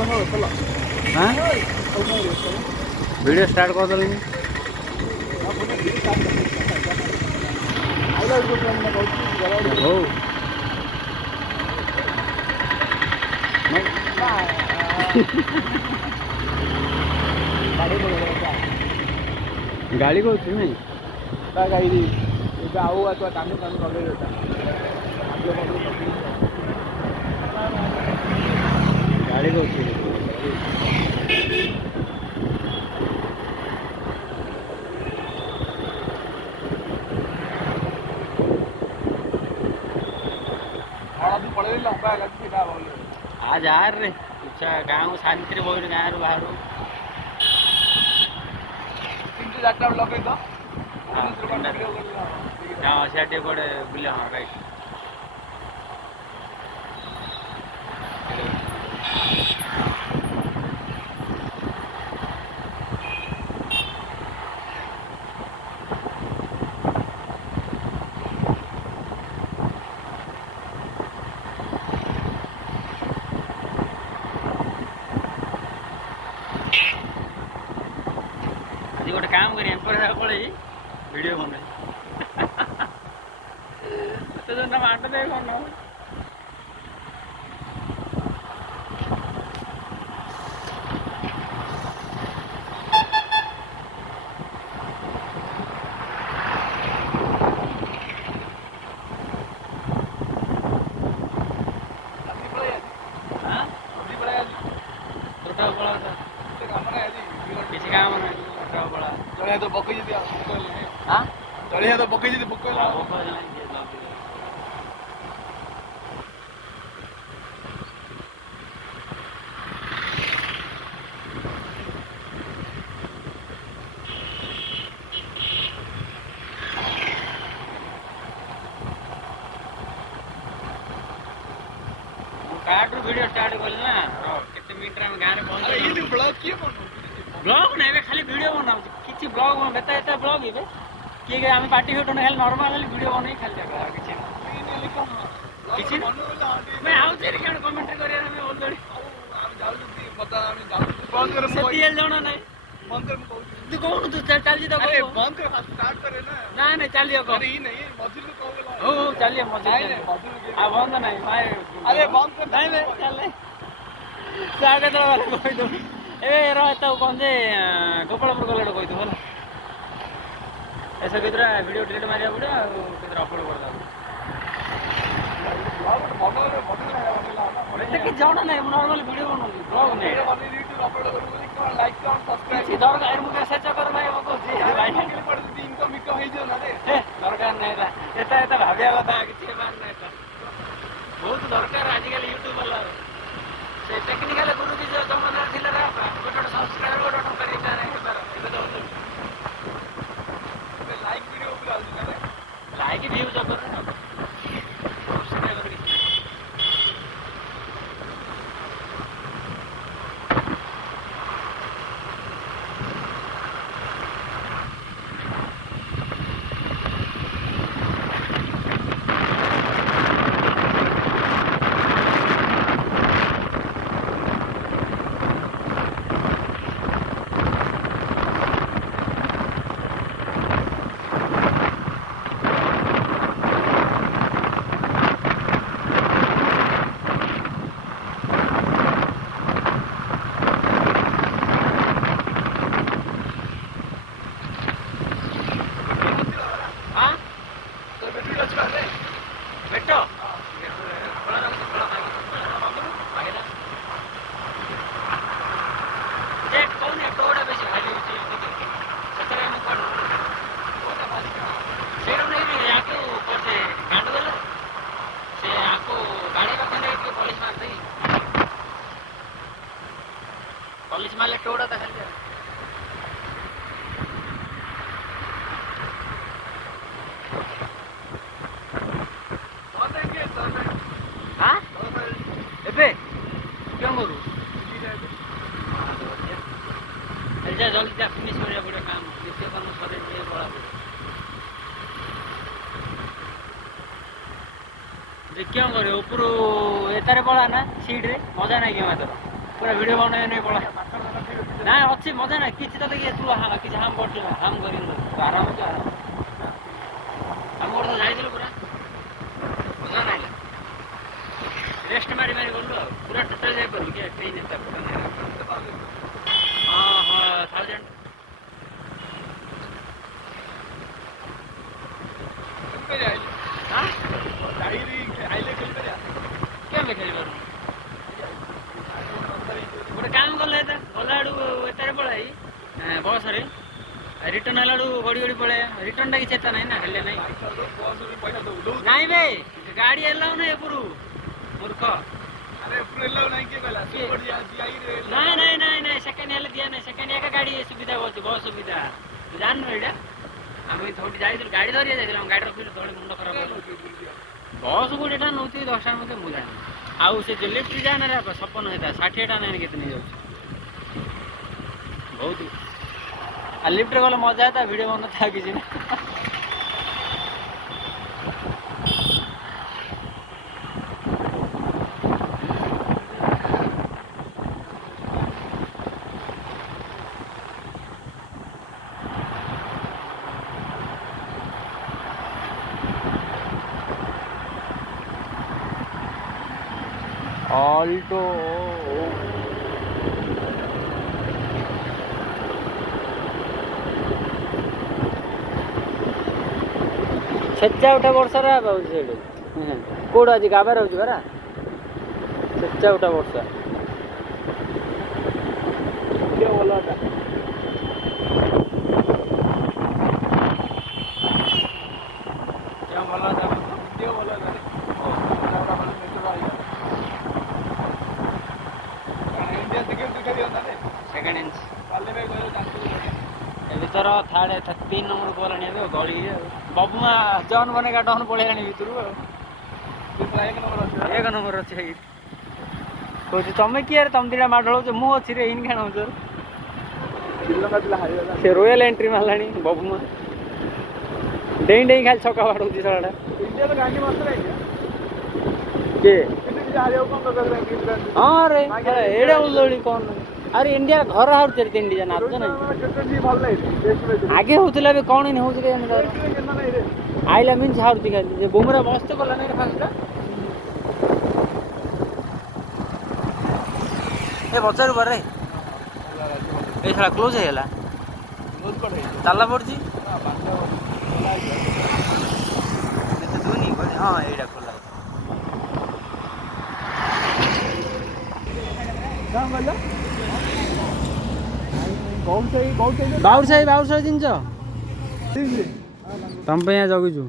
हाँ video start कर देनी हो गाड़ी को नहीं गाड़ी आऊ आता कामी कामी लगे गाड़ी को आज यार रे गाँव शांति बोल गाँव बाहर हाँ सीटे पड़े बुले हाँ राइट गोटे काम करें पड़े वीडियो बन तो जो माट दे कौन किसी काम नहीं तो बकई जदी हां चढ़िया तो बकई जदी बकई ला कार्ड वीडियो स्टार्ट कर ना कितने मीटर हम गांव रे पहुंच अरे ये ब्लॉग किए बनो ब्लॉग नहीं बे खाली वीडियो बना किछि ब्लॉग बन बेटा एटा ब्लॉग ही बे कि हम पार्टी फोटो खाली नॉर्मल खाली वीडियो बनै खाली जगह किछि किछि मैं आउ जे केन कमेंट करिया मैं ऑलरेडी हम जाउ पता हम जाउ बंद कर सतियल जाना नहीं बंद कर तू कौन तू चल जी तो अरे बंद कर स्टार्ट करे ना नहीं चलियो को अरे ही नहीं मजदूर को कहला ओ चलिए मजदूर नहीं आ बंद नहीं भाई अरे बंद कर नहीं बे चल स्वागत वाला कोई दो ए रहता कौन जे गोपालपुर गलड़ कोई दो बोला ऐसा किधर वीडियो डिलीट मारिया पड़े और किधर अपलोड कर दो देखि जाना नहीं नॉर्मल वीडियो बनाऊंगी ब्लॉग नहीं यूट्यूब अपलोड करूंगी कोन लाइक कौन सब्सक्राइब किसी दरकार मुझे सर्च कर भाई को जी भाई इनकम इको हे जो ना रे दरकार नहीं रा एता एता भाबिया कथा किछि बात नहीं था बहुत दरकार आजकल यूट्यूब वाला से टेक्निकल गुरु जी जो जमाना थिला रे गोटे सब्सक्राइब गोटे करि तारे लाइक वीडियो पूरा लाइक व्यू जो कर पुलिस माले टोड़ा था खाली हाँ एबे क्यों करू जा जल्दी जा फिनिश करिया पड़े काम द्वितीय काम सरे ये बड़ा जे क्यों करे ऊपर एतारे बड़ा ना सीट रे मजा नहीं के मात्र ପୁରା ଭିଡ଼ିଓ ବନେଇ ନେଇ ପଳା ନାଇଁ ଅଛି ମଜା ନାହିଁ କିଛି ତ ଦେଖି ତୁ କିଛି ହାମ କରୁଛୁ ନା ହାମ କରିବୁ ତୁ ଆରାମ ତୁ ଆରାମ ଆମ ତ ଯାଇଥିଲୁ ପୁରା ମଜା ନାହିଁ ରେଷ୍ଟ ମାରି ମାରି ଗଲୁ ଆଉ ପୁରା ଟୋଟାଲ ଯାଇପାରିଲୁ କି ଟ୍ରେନ୍ ହଁ ହଁ 1000 କେବେ ଖେଳିପାରୁ ଗୋଟେ କାମ କଲେ ଗଲା ଆଡ଼ୁ ଏତାରେ ପଳାଇ ବସ୍ରେ ରିଟର୍ନ ହେଲା ଆଡ଼ୁ ଗଡ଼ି ଗଡ଼ି ପଳାଇବା ରିଟର୍ନଟା କିଛି ଏତା ନାହିଁ ନା ହେଲେ ନାହିଁ ନାଇଁ ବେ ଗାଡ଼ି ଏଲାଉ ନାହିଁ ଏପରୁ ମୂର୍ଖ ନାଇଁ ନାଇଁ ନାଇଁ ନାଇଁ ସେକେଣ୍ଡ ହେଲେ ଦିଆ ନାହିଁ ସେକେଣ୍ଡ ଏକା ଗାଡ଼ି ସୁବିଧା ଅଛି ବସ୍ ସୁବିଧା ତୁ ଜାଣିନୁ ଏଇଟା ଆମେ ଥୋଡ଼ି ଯାଇଥିଲୁ ଗାଡ଼ି ଧରିଆ ଯାଇଥିଲୁ ଆମ ଗାଡ଼ି ରଖିଲୁ ତଳେ ମୁଣ୍ଡ ଖରାପ ହେଲା ବସ୍ ଗୋଟେ ଏଟା ନେଉଛି 10 ଟଙ୍କା ମତେ ମୁଁ ଜାଣିନି ଆଉ ସେ ଯୋଉ ଲିଫ୍ଟ ଯାଏ ନା ସପନ ହେଇଥା 60 ଟଙ୍କା ନାହିଁ କେତେ ନେଇଯାଉଛି ବହୁତ ଆଉ ଲିଫ୍ଟରେ ଗଲେ ମଜା ହେଇଥା ଭିଡ଼ିଓ ବନଉଥା କିଛି ନା ऑल्टो छेचा उठा वर्षा पाऊँ कौट आज गाबार हो छेचा उठा वर्षा भर थार्ड 3 नंबर बॉल आने गली बबुमा जन बने का डन पलैया भर एक नंबर अच्छे कौच तुम किए तुम दिटा माड़ मुझे रे इन खाण से रॉयल एंट्री मारा बबुमा डेई डेई खाली छक्का बाड़ूची साला हाँ रे एड़े उल्लोड़ी कौन अरे इंडिया घर हार चलते इंडिया नाच ना आगे होता भी कौन हो आईला मीन हारुती खाली बुमरा मस्त कला नहीं फास्ट ए बचारू बारे ए साला क्लोज है ताला पड़ी हाँ ये खोला बाउर साई जिनस तुम पे यहाँ जगुचु